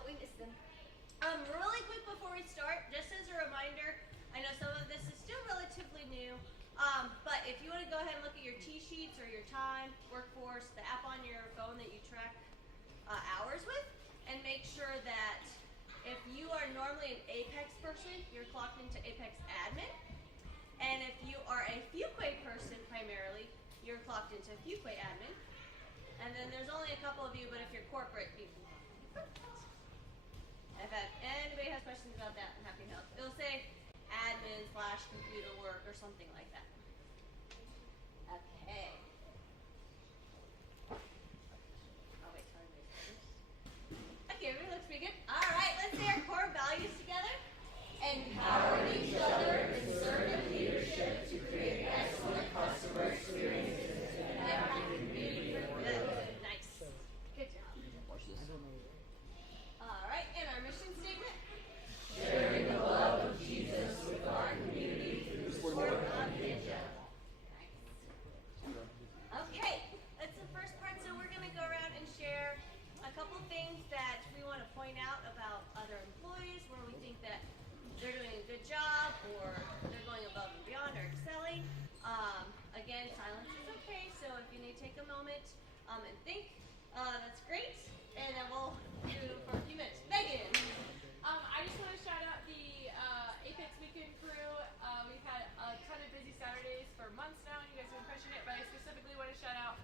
but we missed them. Really quick before we start, just as a reminder, I know some of this is still relatively new, but if you want to go ahead and look at your T-sheets or your time, workforce, the app on your phone that you track hours with, and make sure that if you are normally an Apex person, you're clocked into Apex admin, and if you are a Fuquay person primarily, you're clocked into Fuquay admin. And then there's only a couple of you, but if you're corporate, you can. If anybody has questions about that, I'm happy to help. It'll say admin/computer work or something like that. Okay. Oh wait, sorry, okay, everybody looks pretty good. All right, let's say our core values together. Empower each other in servant leadership to create excellent customer experiences and happy community. Nice. Good job. Watch this. All right, and our mission statement. Sharing the love of Jesus with our community through the sport of ninja. Okay, that's the first part. So we're going to go around and share a couple things that we want to point out about other employees, where we think that they're doing a good job or they're going above and beyond or excelling. Again, silence is okay, so if you need to take a moment and think, that's great. And then we'll do it for a few minutes. Megan! I just want to shout out the Apex Weekend crew. We've had a ton of busy Saturdays for months now, and you guys have been crushing it, but I specifically want to shout out,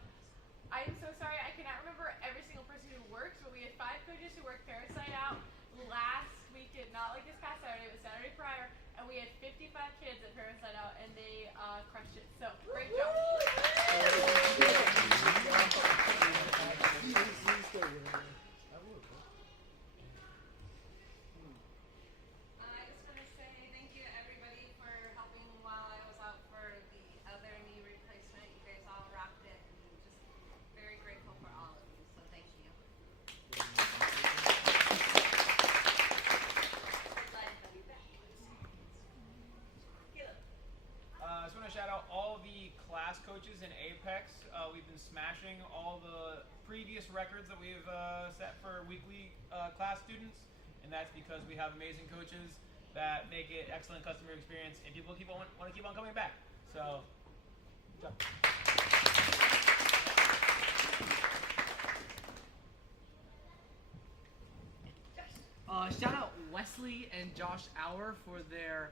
I am so sorry, I cannot remember every single person who works, but we had 5 coaches who worked Parasite out last weekend, not like this past Saturday, but Saturday prior, and we had 55 kids at Parasite out, and they crushed it. So, great job. I just want to say thank you to everybody for helping while I was out for the other knee replacement. You guys all rocked it, and just very grateful for all of you. So thank you. I just want to shout out all the class coaches in Apex. We've been smashing all the previous records that we've set for weekly class students, and that's because we have amazing coaches that make it excellent customer experience, and people want to keep on coming back. So, good job. Shout out Wesley and Josh Auer for their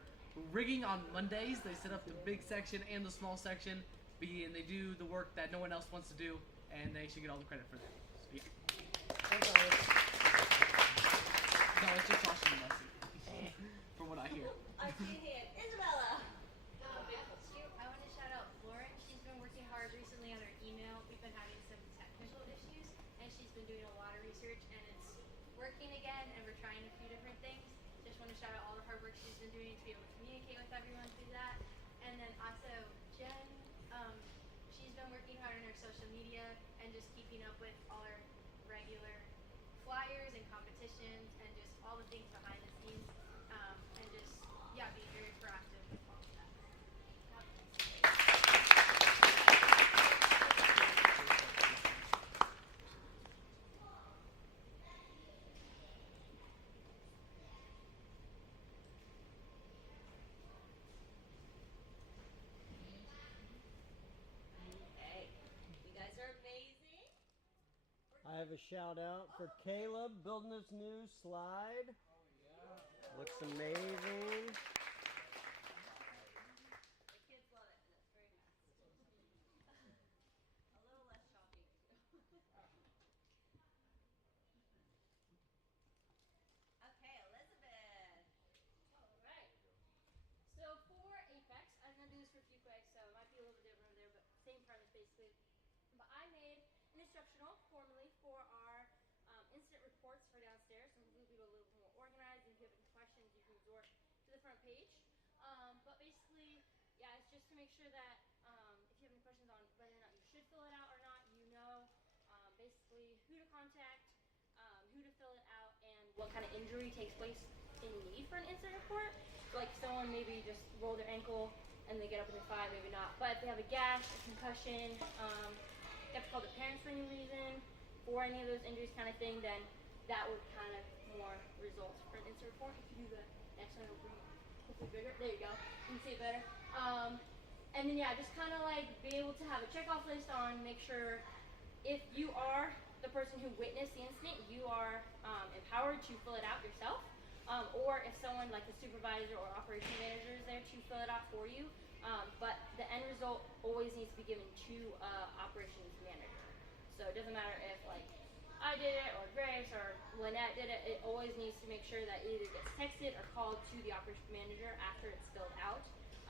rigging on Mondays. They set up the big section and the small section, and they do the work that no one else wants to do, and they should get all the credit for that. So, yeah. No, it's just Josh and Wesley, from what I hear. I see hand. Isabella! I want to shout out Lauren. She's been working hard recently on her email. We've been having some technical issues, and she's been doing a lot of research, and it's working again, and we're trying a few different things. Just want to shout out all the hard work she's been doing to be able to communicate with everyone through that. And then also Jen, she's been working hard on her social media and just keeping up with all her regular flyers and competitions and just all the things behind the scenes, and just, yeah, being very proactive with all of that. Hey, you guys are amazing. I have a shout out for Caleb building this new slide. Looks amazing. The kids love it, and it's very fast. A little less choppy. Okay, Elizabeth. Alright. So for Apex, I'm going to do this for Fuquay, so it might be a little bit different over there, but same premise basically. But I made an instructional formally for our incident reports for downstairs, so hopefully people a little bit more organized, and if you have any questions, you can resort to the front page. But basically, yeah, it's just to make sure that if you have any questions on whether or not you should fill it out or not, you know basically who to contact, who to fill it out, and what kind of injury takes place in need for an incident report. So like someone maybe just rolled their ankle and they get up and they're fine, maybe not. But if they have a gash, a concussion, you have to call the parents for any reason, for any of those injuries kind of thing, then that would kind of results for an instant report. If you do the next one, it'll be hopefully bigger. There you go. You can see it better. And then yeah, just kind of like be able to have a checkoff list on, make sure if you are the person who witnessed the incident, you are empowered to fill it out yourself. Or if someone like the supervisor or operation manager is there to fill it out for you. But the end result always needs to be given to operations manager. So it doesn't matter if like I did it or Grace or Lynette did it, it always needs to make sure that it either gets texted or called to the operations manager after it's filled out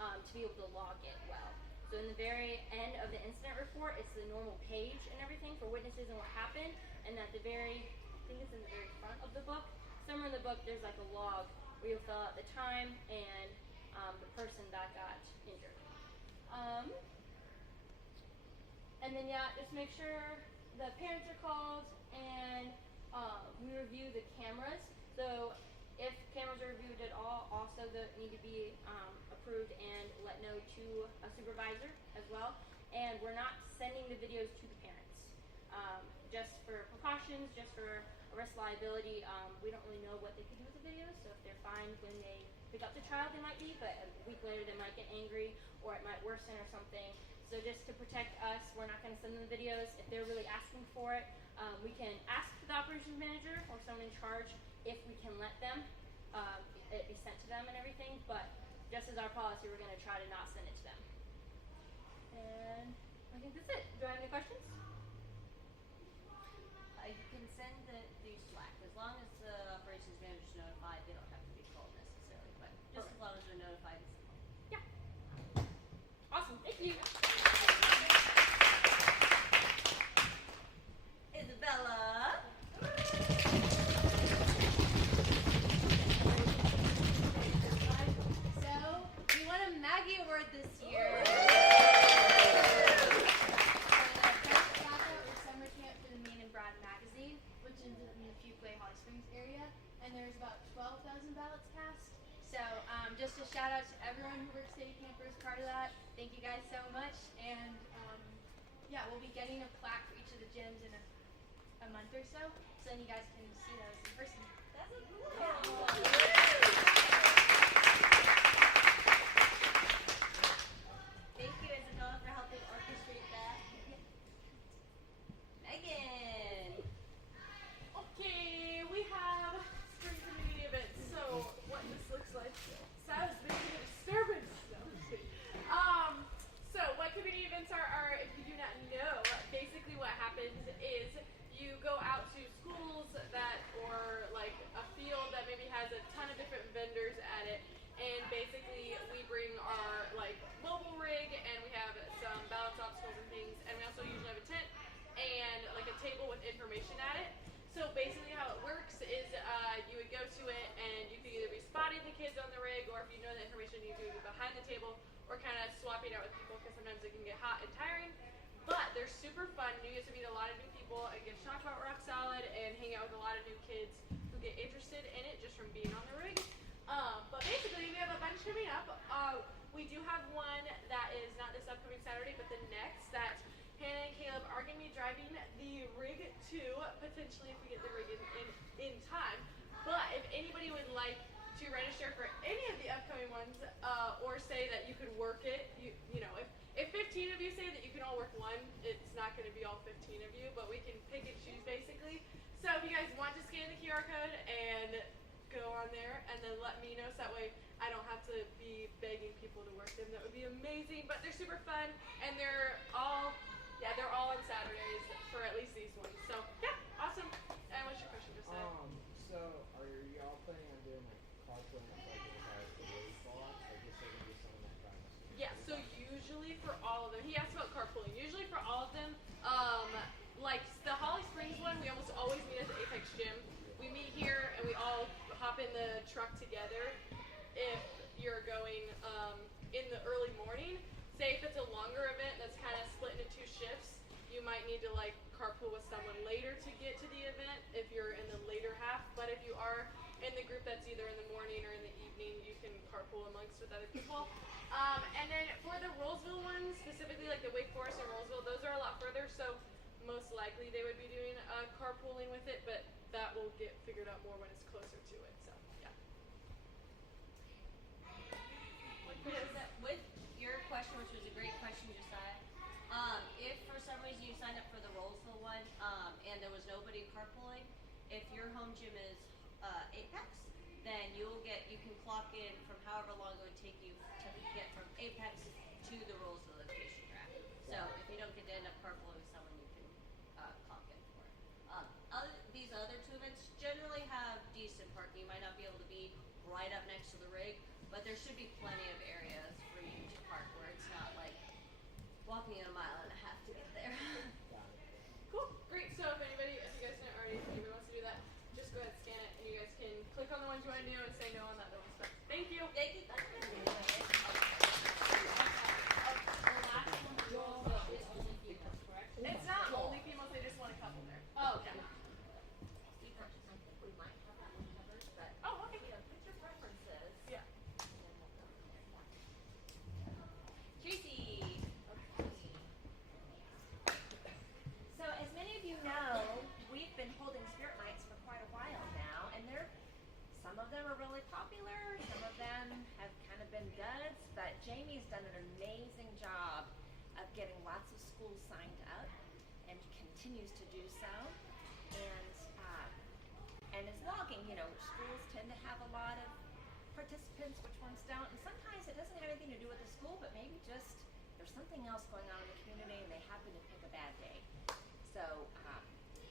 to be able to log it well. So in the very end of the incident report, it's the normal page and everything for witnesses and what happened, and at the very, I think it's in the very front of the book, somewhere in the book there's like a log where you'll fill out the time and the person that got injured. And then yeah, just make sure the parents are called and we review the cameras. So if cameras are reviewed at all, also they need to be approved and let know to a supervisor as well. And we're not sending the videos to the parents. Just for precautions, just for arrest liability. We don't really know what they could do with the videos, so if they're fine when they pick up the child, they might be, but a week later they might get angry or it might worsen or something. So just to protect us, we're not going to send them the videos. If they're really asking for it, we can ask the operations manager or someone in charge if we can let them it be sent to them and everything, but just as our policy, we're going to try to not send it to them. And I think that's it. Do I have any questions? You can send the Slack as long as the operations manager is notified. They don't have to be called necessarily, but just as long as they're notified. Yeah. Awesome. Thank you. Isabella. So we won a Maggie Award this year. There's about 12,000 ballots cast. So just a shout out to everyone who works City Campers, part of that. Thank you guys so much. And yeah, we'll be getting a plaque for each of the gyms in a month or so. So then you guys can see those in person. That's a cool. Thank you, Isabella, for helping orchestrate that. Megan. Okay, we have spring community events. So what this looks like. Sarah's making a disturbance. No, I'm just kidding. So what community events are, if you do not know, basically what happens is you go out to schools that, or like a field that maybe has a ton of different vendors at it, and basically we bring our like mobile rig and we have some balance obstacles and things, and we also usually have a tent and like a table with information at it. So basically how it works is you would go to it and you could either be spotting the kids on the rig, or if you know the information, you could be behind the table or kind of swapping out with people, because sometimes it can get hot and tiring. But they're super fun. You get to meet a lot of new people and get to talk about Rock Solid and hang out with a lot of new kids who get interested in it just from being on the rig. But basically we have a bunch coming up. We do have one that is not this upcoming Saturday, but the next, that Hannah and Caleb are going to be driving the rig to, potentially if we get the rig in time. But if anybody would like to register for any of the upcoming ones, or say that you could work it, you know, if 15 of you say that you can all work one, it's not going to be all 15 of you, but we can pick and choose basically. So if you guys want to scan the QR code and go on there and then let me know, so that way I don't have to be begging people to work them. That would be amazing. But they're super fun, and they're all on Saturdays for at least these ones. So yeah, awesome. And what's your question, just So are y'all planning on doing like carpooling like the race blocks, or just so we can do some of that driving? Yeah, so usually for all of them, he asked about carpooling. Usually for all of them, like the Holly Springs one, we almost always meet at the Apex Gym. We meet here and we all hop in the truck together. If you're going in the early morning, say if it's a longer event that's kind of split into two shifts, you might need to like carpool with someone later to get to the event if you're in the later half. But if you are in the group that's either in the morning or in the evening, you can carpool amongst with other people. And then for the Rollsville ones, specifically like the Wake Forest and Rollsville, those are a lot further, so most likely they would be doing carpooling with it, but that will get figured out more when it's closer to it. there was nobody carpooling, if your home gym is Apex, then you can clock in from however long it would take you to get from Apex to the rules of the location you're at. So if you don't get to end up carpooling with someone, you can clock in for it. These other two events generally have decent parking. You might not be able to be right up next to the rig, but there should be plenty of areas for you to park where it's not like walking a mile and a half to get there. Cool. Great. So if you guys didn't already, if anybody wants to do that, just go ahead and scan it, and you guys can click on the ones you want to do and say no on that one. So thank you. Thank you. The last one is only females, correct? It's not only females; they just want a couple there. Oh, okay. We might have that one covered, but Oh, okay. put your preferences. Yeah. Tracy. So as many of you know, we've been holding spirit nights for quite a while now, and some of them are really popular, some of them have kind of been duds, but Jamie's done an amazing job of getting lots of schools signed up and continues to do so. And is logging, schools tend to have a lot of participants, which ones don't, and sometimes it doesn't have anything to do with the school, but maybe just there's something else going on in the community and they happen to pick a bad day. So,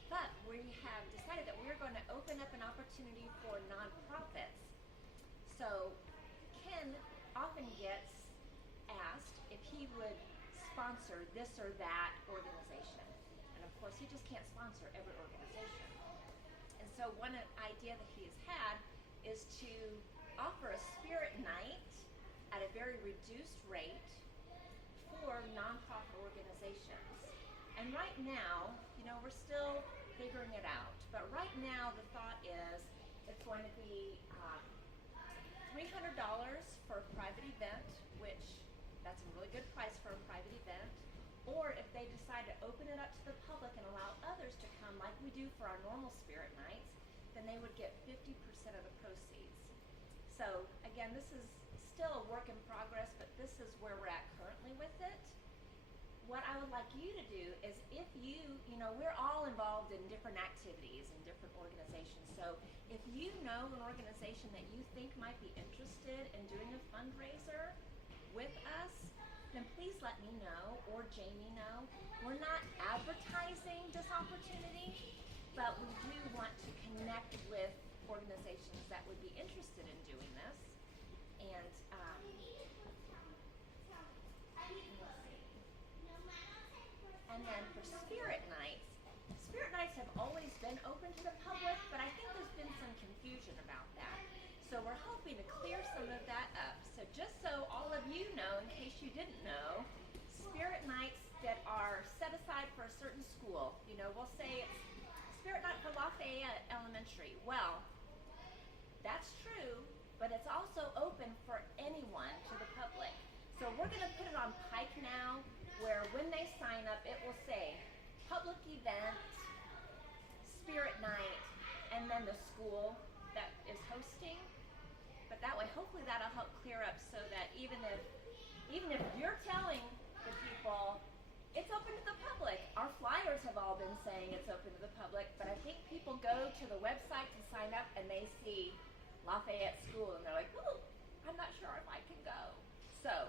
but we have decided that we're going to open up an opportunity for nonprofits. So Ken often gets asked if he would sponsor this or that organization. And of course, he just can't sponsor every organization. And so one idea that he has had is to offer a spirit night at a very reduced rate for nonprofit organizations. And right now, we're still figuring it out. But right now, the thought is it's going to be $300 for a private event, which that's a really good price for a private event. Or if they decide to open it up to the public and allow others to come like we do for our normal spirit nights, then they would get 50% of the proceeds. So again, this is still a work in progress, but this is where we're at currently with it. What I would like you to do is if we're all involved in different activities and different organizations. So if you know an organization that you think might be interested in doing a fundraiser with us, then please let me know or Jamie know. We're not advertising this opportunity, but we do want to connect with organizations that would be interested in doing this. And then for spirit nights have always been open to the public, but I think there's been some confusion about that. So we're hoping to clear some of that up. So just so all of you know, in case you didn't know, spirit nights that are set aside for a certain school, we'll say it's Spirit Night for Lafayette Elementary. Well, that's true, but it's also open for anyone to the public. So we're going to put it on Pike now, where when they sign up, it will say public event, Spirit Night, and then the school that is hosting. But that way, hopefully that'll help clear up so that even if you're telling the people it's open to the public, our flyers have all been saying it's open to the public, but I think people go to the website to sign up and they see Lafayette School and they're like, oh, I'm not sure if I can go. So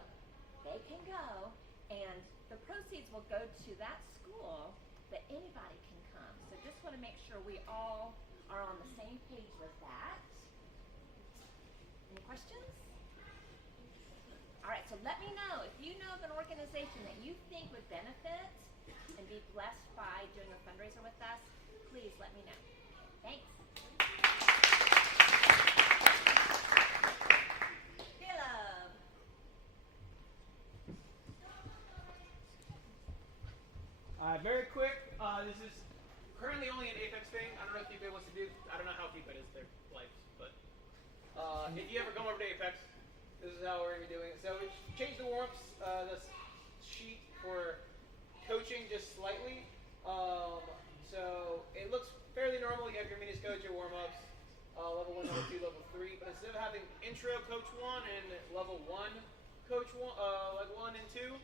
they can go, and the proceeds will go to that school, but anybody can come. So just want to make sure we all are on the same page with that. Any questions? All right, so let me know if you know of an organization that you think would benefit and be blessed by doing a fundraiser with us, please let me know. Thanks. Caleb. Very quick, this is currently only an Apex thing. I don't know if Keep It wants to do, I don't know how Keep It is their life, but if you ever come over to Apex, this is how we're going to be doing it. So we changed the warm-ups, the sheet for coaching just slightly. So it looks fairly normal. You have your minis coach, your warm-ups, level 1, level 2, level 3. But instead of having intro coach 1 and level 1 coach 1, like 1 and 2,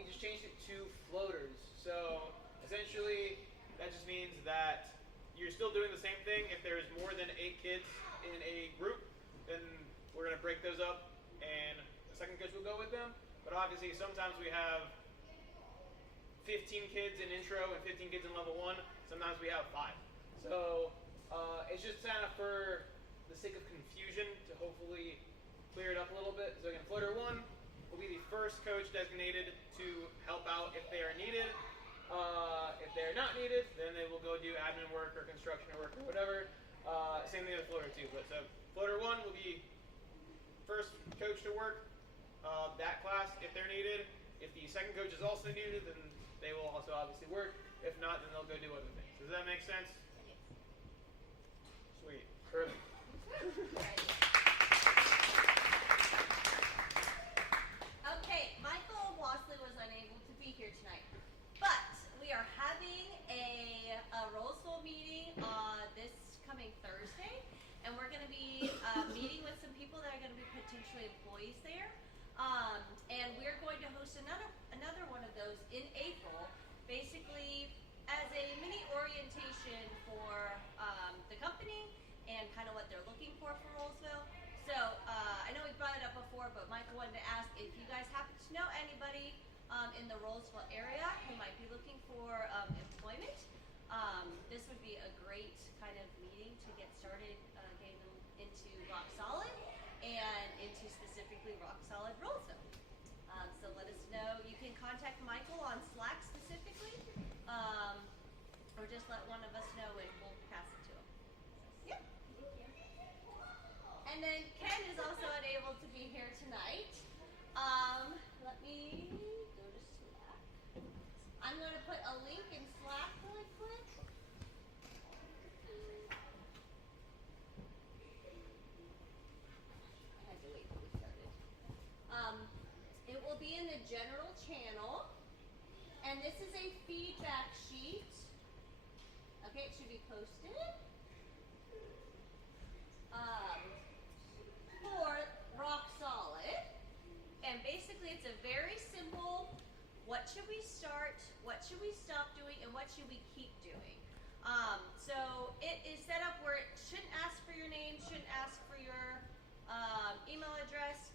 we just changed it to floaters. So essentially, That just means that you're still doing the same thing. If there's more than 8 kids in a group, then we're going to break those up, and the second coach will go with them. But obviously, sometimes we have 15 kids in intro and 15 kids in level 1. Sometimes we have 5. So it's just kind of for the sake of confusion to hopefully clear it up a little bit. So again, floater 1 will be the first coach designated to help out if they are needed. If they're not needed, then they will go do admin work or construction work or whatever. Same thing with floater 2. But so floater 1 will be first coach to work that class if they're needed. If the second coach is also needed, then they will also obviously work. If not, then they'll go do other things. Does that make sense? Sweet. Perfect. Okay, Michael Wasley was unable to be here tonight, but we are having a Roseville meeting this coming Thursday, and we're going to be meeting with some people that are going to be potentially employees there, and we're going to host another one of those in April, basically as a mini orientation for the company and kind of what they're looking for Roseville. So I know we brought it up before, but Michael wanted to ask if you guys happen to know anybody in the Roseville area who might be looking for employment. This would be a great kind of meeting to get started getting them into Rock Solid and into specifically Rock Solid Roseville. So let us know. You can contact Michael on Slack specifically, or just let one of us know and we'll pass it to him. Yeah. And then Ken is also unable to be here tonight. Let me go to Slack. I'm going to put a link in Slack really quick. I had to wait till we started. It will be in the general channel. And this is a feedback sheet. Okay, it should be posted. For Rock Solid. And basically it's a very simple, what should we start, what should we stop doing, and what should we keep doing. So it is set up where it shouldn't ask for your name, shouldn't ask for your email address,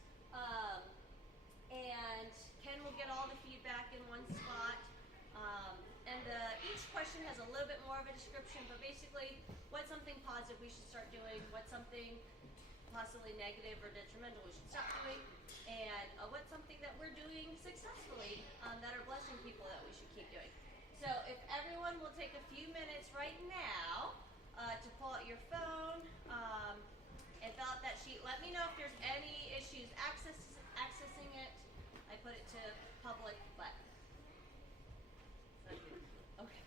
and Ken will get all the feedback in one spot. And each question has a little bit more of a description, but basically what's something positive we should start doing, what's something possibly negative or detrimental we should stop doing, and what's something that we're doing successfully that are blessing people that we should keep doing. So if everyone will take a few minutes right now to pull out your phone and fill out that sheet, let me know if there's any issues accessing it. I put it to public, but okay.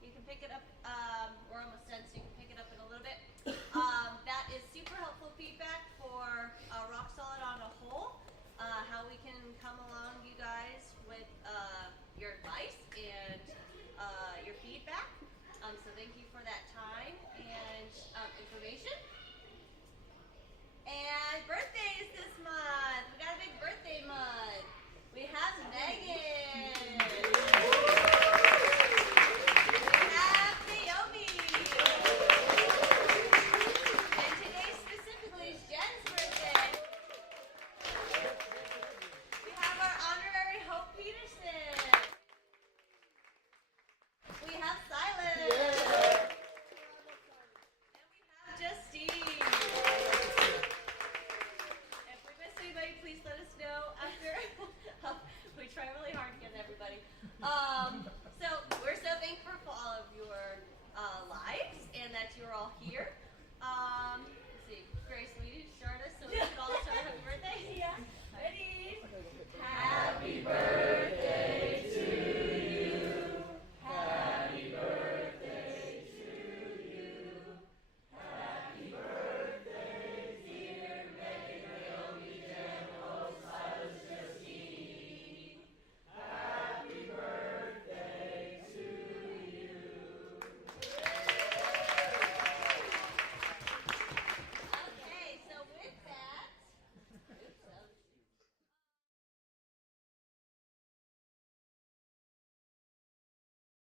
You can pick it up. We're almost done, so you can pick it up in a little bit. That is super helpful feedback for Rock Solid on a whole. How we can come along, you guys, with your advice and